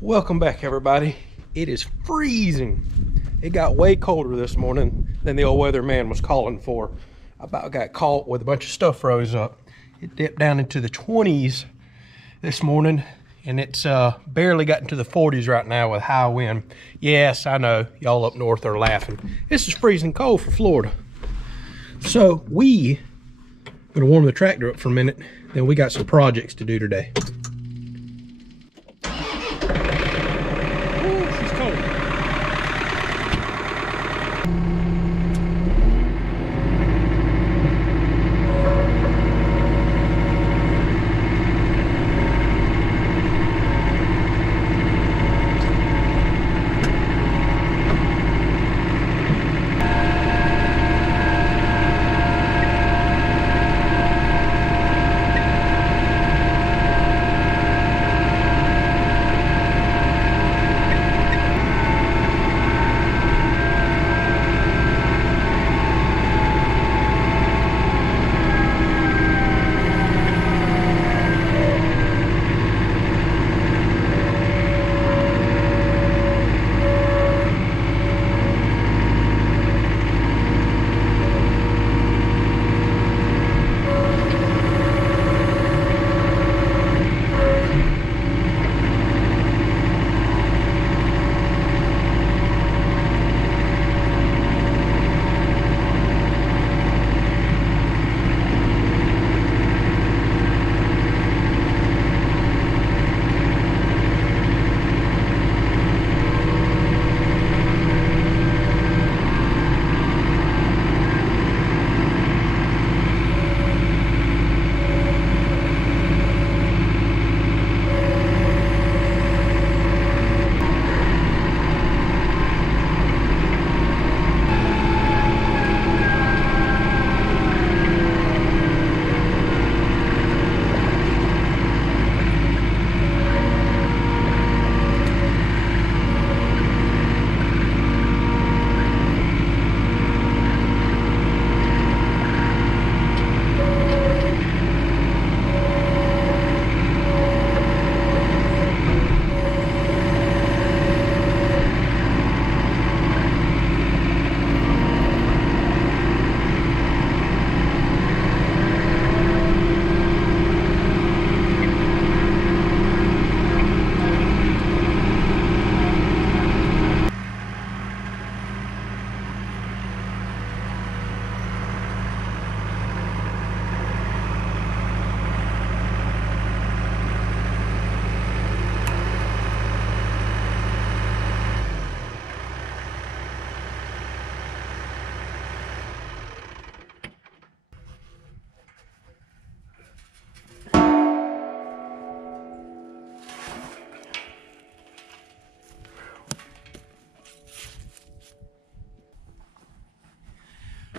Welcome back, everybody. It is freezing. It got way colder this morning than the old weatherman was calling for. I about got caught with a bunch of stuff froze up. It dipped down into the 20s this morning, and it's barely got into the 40s right now with high wind. Yes, I know, y'all up north are laughing. This is freezing cold for Florida. So we gonna warm the tractor up for a minute, then we got some projects to do today.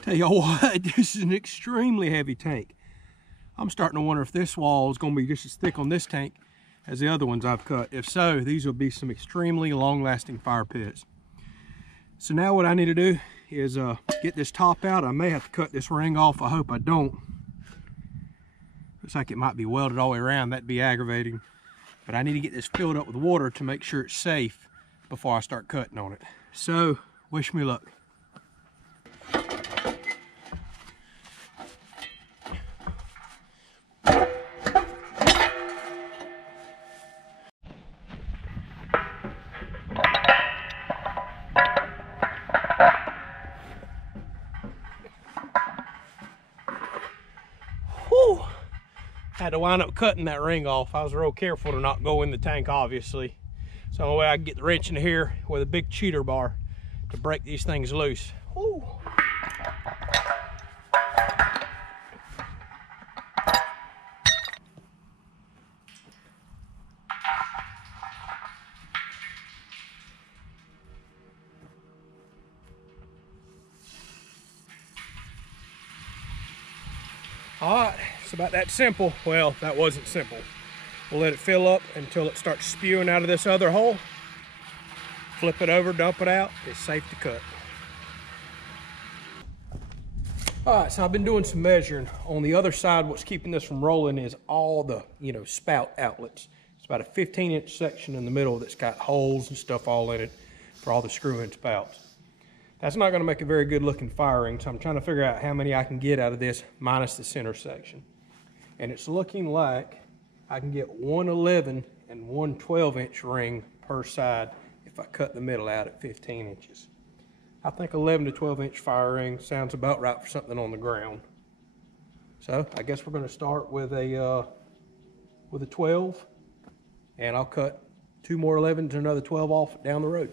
Tell y'all what, this is an extremely heavy tank. I'm starting to wonder if this wall is going to be just as thick on this tank as the other ones I've cut. If so, these will be some extremely long-lasting fire pits. So now what I need to do is get this top out. I may have to cut this ring off. I hope I don't. Looks like it might be welded all the way around. That'd be aggravating. But I need to get this filled up with water to make sure it's safe before I start cutting on it. So, wish me luck. Whew. Had to wind up cutting that ring off. I was real careful to not go in the tank, obviously. So the only way I can get the wrench in here with a big cheater bar to break these things loose. Whew. All right, it's about that simple. Well, that wasn't simple. We'll let it fill up until it starts spewing out of this other hole. Flip it over, dump it out. It's safe to cut. All right, so I've been doing some measuring. On the other side, what's keeping this from rolling is all the, spout outlets. It's about a 15-inch section in the middle that's got holes and stuff all in it for all the screw-in spouts. That's not going to make a very good looking fire ring, so I'm trying to figure out how many I can get out of this minus the center section. And it's looking like I can get one 11 and one 12-inch ring per side if I cut the middle out at 15 inches. I think 11 to 12-inch fire ring sounds about right for something on the ground. So I guess we're going to start with a 12, and I'll cut 2 more 11s and another 12 off down the road.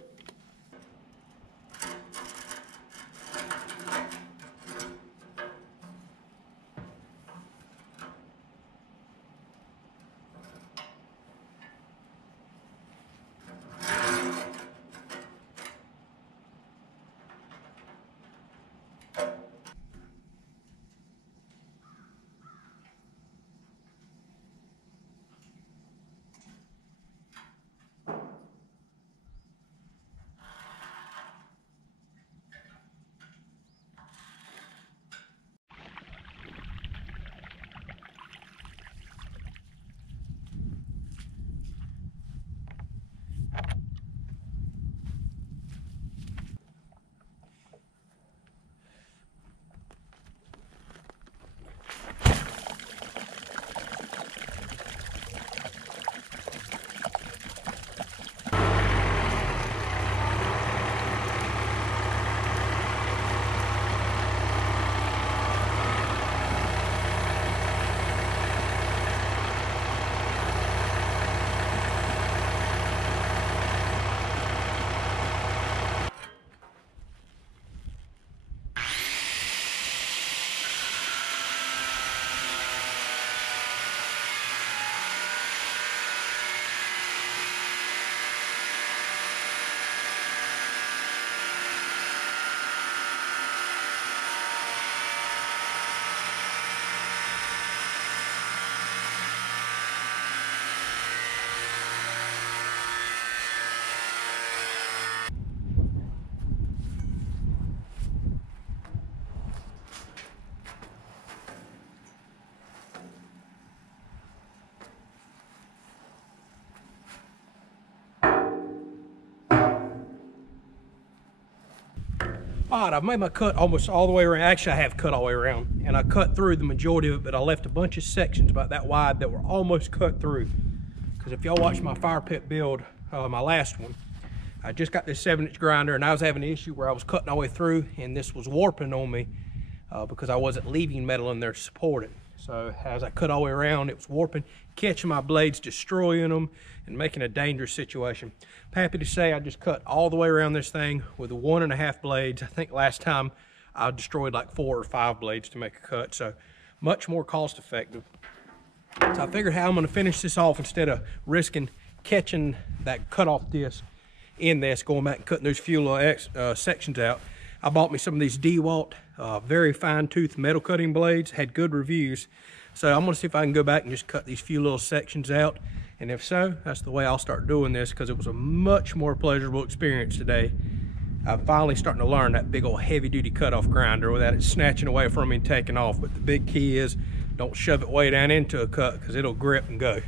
All right, I've made my cut almost all the way around. Actually, I have cut all the way around, and I cut through the majority of it, but I left a bunch of sections about that wide that were almost cut through. Because if y'all watched my fire pit build, my last one, I just got this 7-inch grinder, and I was having an issue where I was cutting all the way through, and this was warping on me because I wasn't leaving metal in there to support it. So as I cut all the way around, it was warping, catching my blades, destroying them, and making a dangerous situation. I'm happy to say I just cut all the way around this thing with 1.5 blades. I think last time I destroyed like 4 or 5 blades to make a cut, so much more cost effective. So I figured how I'm going to finish this off instead of risking catching that cutoff disc in this, going back and cutting those few little sections out. I bought me some of these DeWalt very fine tooth metal cutting blades, had good reviews. So I'm gonna see if I can go back and just cut these few little sections out. And if so, that's the way I'll start doing this, because it was a much more pleasurable experience today. I'm finally starting to learn that big old heavy duty cutoff grinder without it snatching away from me and taking off. But the big key is don't shove it way down into a cut, because it'll grip and go.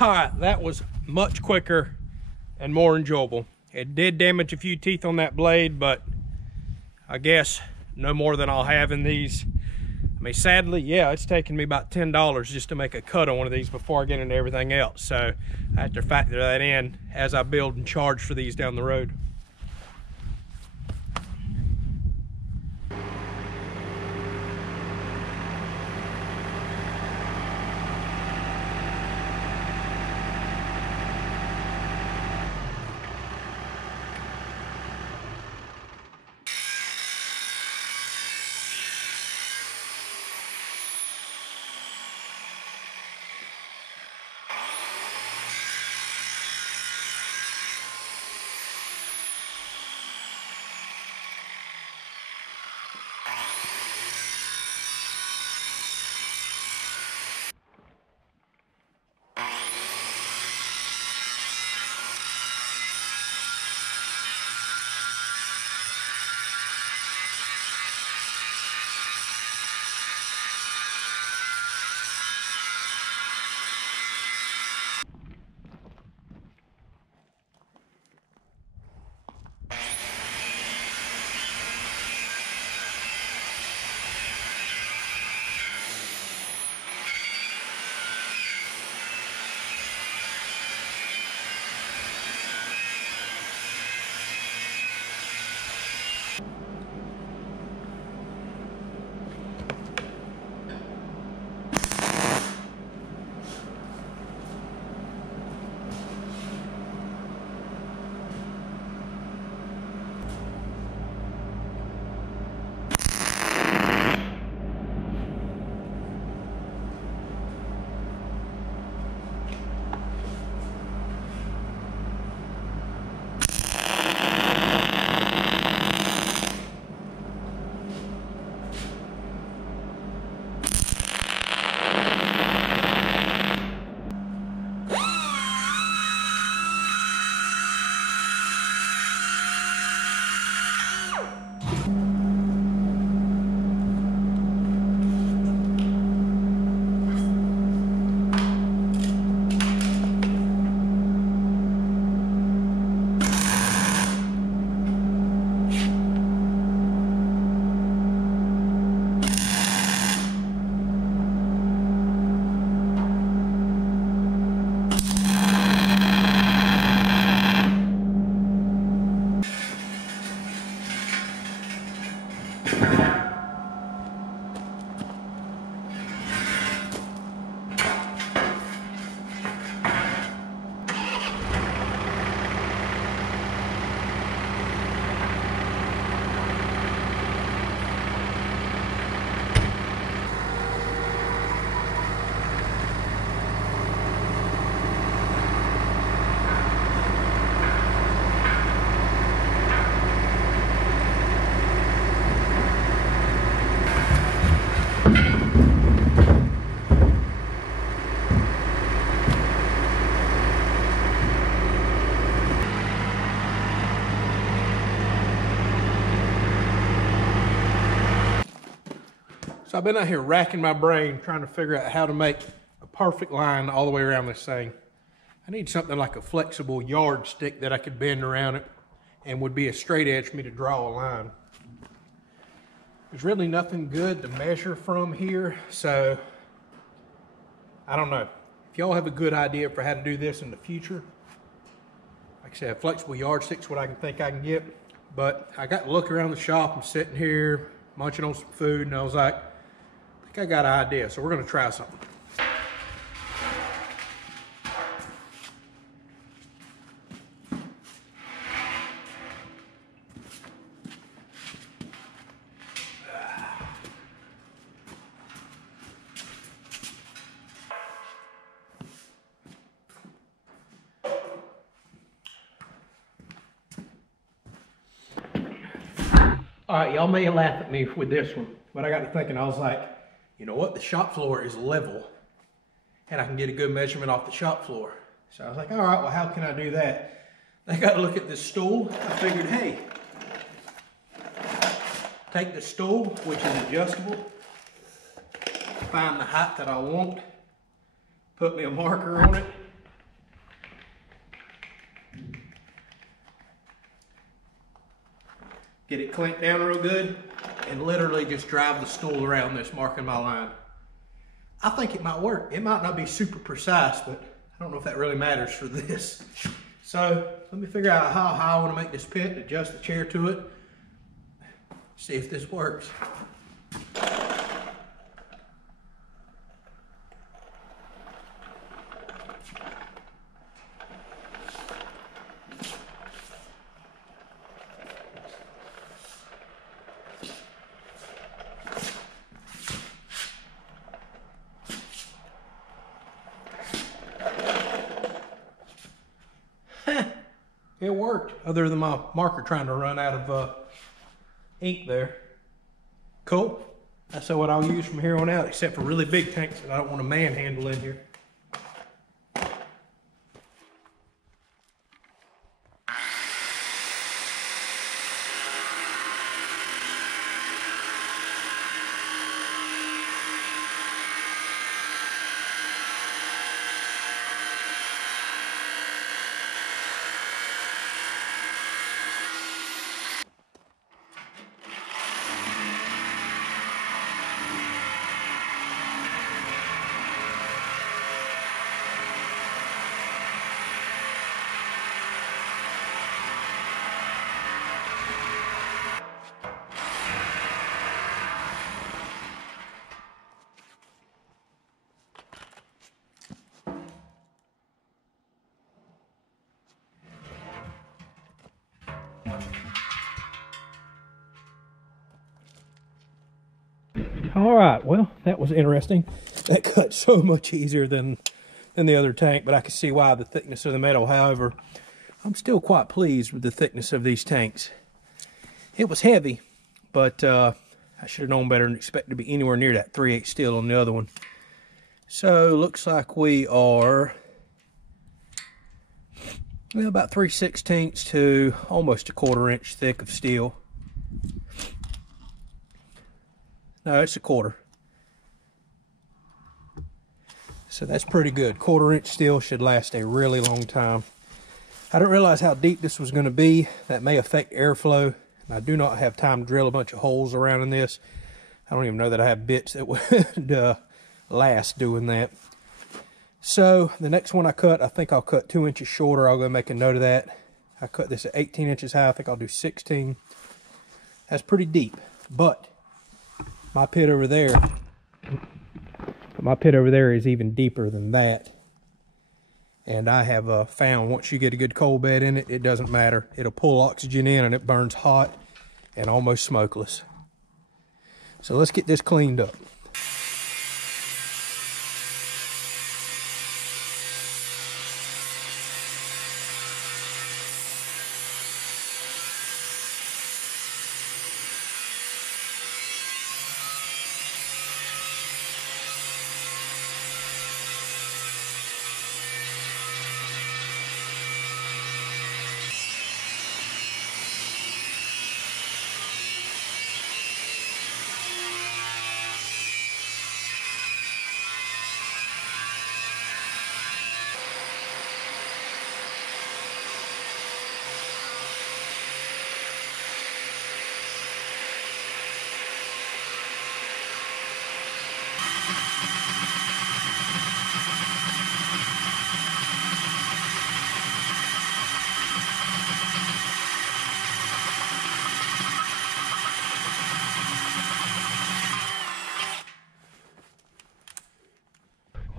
All right, that was much quicker and more enjoyable. It did damage a few teeth on that blade, but I guess no more than I'll have in these. I mean, sadly, yeah, it's taken me about $10 just to make a cut on one of these before I get into everything else. So I have to factor that in as I build and charge for these down the road. So I've been out here racking my brain trying to figure out how to make a perfect line all the way around this thing. I need something like a flexible yardstick that I could bend around it and would be a straight edge for me to draw a line. There's really nothing good to measure from here, so I don't know. If y'all have a good idea for how to do this in the future, like I said, a flexible yardstick's what I can get. But I got to look around the shop. I'm sitting here munching on some food, and I was like, I think I got an idea, so we're gonna try something. All right, y'all may laugh at me with this one, but I got to thinking, I was like, you know what? The shop floor is level, and I can get a good measurement off the shop floor. So I was like, all right, well, how can I do that? I got to look at this stool. I figured, hey, take the stool, which is adjustable, find the height that I want, put me a marker on it, get it clamped down real good, and literally just drive the stool around this, marking my line. I think it might work. It might not be super precise, but I don't know if that really matters for this. So let me figure out how high I want to make this pit, adjust the chair to it, see if this works. It worked, other than my marker trying to run out of ink there. Cool. That's what I'll use from here on out, except for really big tanks that I don't want to manhandle in here. All right, well, that was interesting. That cut so much easier than the other tank, but I can see why, the thickness of the metal. However, I'm still quite pleased with the thickness of these tanks. It was heavy, but I should have known better and expected to be anywhere near that 3/8 steel on the other one. So, looks like we are about 3/16 to almost a 1/4 inch thick of steel. No, it's a 1/4. So that's pretty good. 1/4 inch steel should last a really long time. I didn't realize how deep this was going to be. That may affect airflow. And I do not have time to drill a bunch of holes around in this. I don't even know that I have bits that would last doing that. So the next one I cut, I think I'll cut 2 inches shorter. I'll go make a note of that. I cut this at 18 inches high. I think I'll do 16. That's pretty deep. But my pit over there is even deeper than that. And I have found once you get a good coal bed in it, it doesn't matter. It'll pull oxygen in and it burns hot and almost smokeless. So let's get this cleaned up.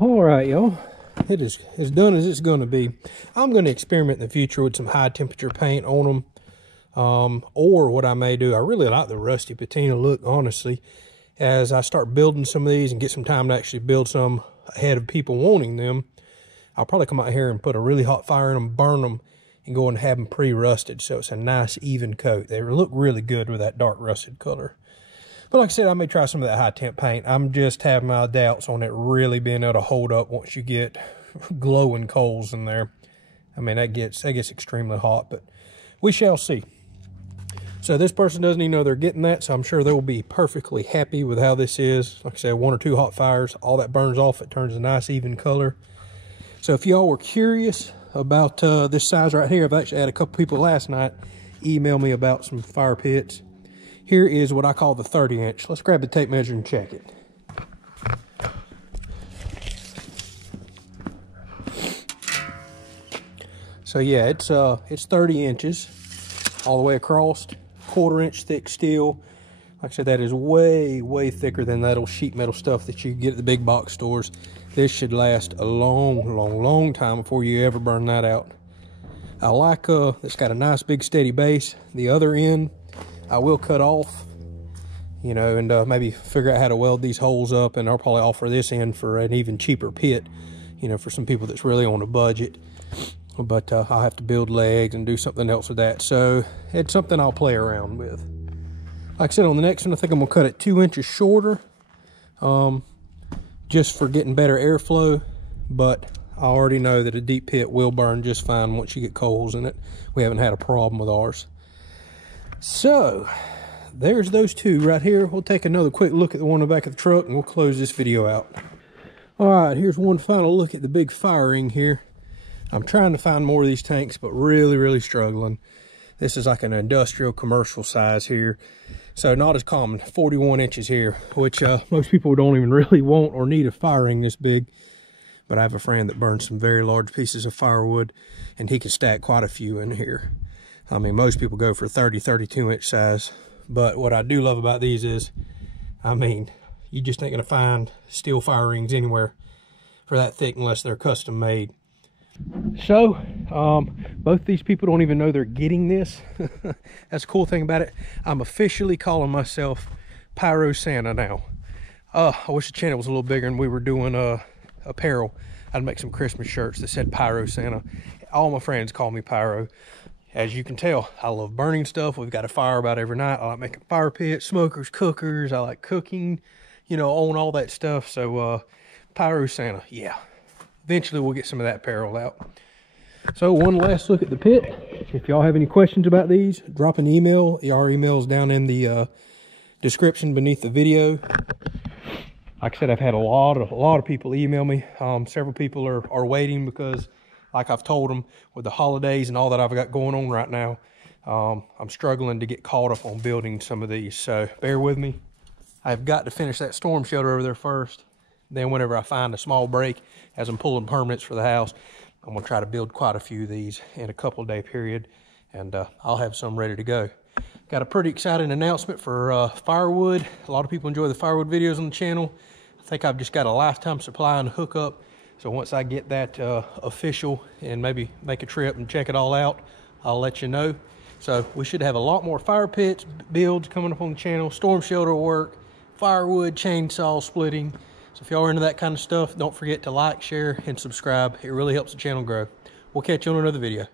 All right, y'all, it is as done as it's going to be. I'm going to experiment in the future with some high temperature paint on them. Or what I may do, I really like the rusty patina look, honestly. As I start building some of these and get some time to actually build some ahead of people wanting them, I'll probably come out here and put a really hot fire in them, burn them, and go and have them pre-rusted so it's a nice even coat. They look really good with that dark rusted color. But like I said, I may try some of that high temp paint. I'm just having my doubts on it really being able to hold up once you get glowing coals in there. I mean, that gets extremely hot, but we shall see. So this person doesn't even know they're getting that, so I'm sure they will be perfectly happy with how this is. Like I said, 1 or 2 hot fires, all that burns off, it turns a nice even color. So if y'all were curious about this size right here, I've actually had a couple people last night email me about some fire pits. Here is what I call the 30-inch. Let's grab the tape measure and check it. So yeah, it's 30 inches all the way across, 1/4 inch thick steel. Like I said, that is way, way thicker than that old sheet metal stuff that you get at the big box stores. This should last a long, long, long time before you ever burn that out. I like it's got a nice big steady base. The other end I will cut off, you know, and maybe figure out how to weld these holes up, and I'll probably offer this in for an even cheaper pit, you know, for some people that's really on a budget. But I'll have to build legs and do something else with that. So it's something I'll play around with. Like I said, on the next one, I think I'm gonna cut it 2 inches shorter, just for getting better airflow. But I already know that a deep pit will burn just fine once you get coals in it. We haven't had a problem with ours. So there's those two right here. We'll take another quick look at the one in the back of the truck and we'll close this video out. All right, here's one final look at the big fire ring here. I'm trying to find more of these tanks, but really struggling. This is like an industrial commercial size here. So not as common, 41 inches here, which most people don't even really want or need a fire ring this big. But I have a friend that burns some very large pieces of firewood, and he can stack quite a few in here. I mean, most people go for 30, 32 inch size. But what I do love about these is, I mean, you just ain't gonna find steel fire rings anywhere for that thick unless they're custom made. So, both these people don't even know they're getting this. That's the cool thing about it. I'm officially calling myself Pyro Santa now. I wish the channel was a little bigger and we were doing apparel. I'd make some Christmas shirts that said Pyro Santa. All my friends call me Pyro. As you can tell, I love burning stuff. We've got a fire about every night. I like making fire pits, smokers, cookers. I like cooking, you know, on all that stuff. So, Pyro Santa, yeah. Eventually, we'll get some of that apparel out. So, one last look at the pit. If y'all have any questions about these, drop an email. Our email is down in the description beneath the video. Like I said, I've had a lot of people email me. Several people are waiting because, like I've told them, with the holidays and all that I've got going on right now, I'm struggling to get caught up on building some of these. So bear with me. I've got to finish that storm shelter over there first. Then whenever I find a small break, as I'm pulling permits for the house, I'm gonna try to build quite a few of these in a couple day period, and I'll have some ready to go. Got a pretty exciting announcement for firewood. A lot of people enjoy the firewood videos on the channel. I think I've just got a lifetime supply on the hookup. So once I get that official and maybe make a trip and check it all out, I'll let you know. So we should have a lot more fire pits builds coming up on the channel, storm shelter work, firewood, chainsaw splitting. So if y'all are into that kind of stuff, don't forget to like, share, and subscribe. It really helps the channel grow. We'll catch you on another video.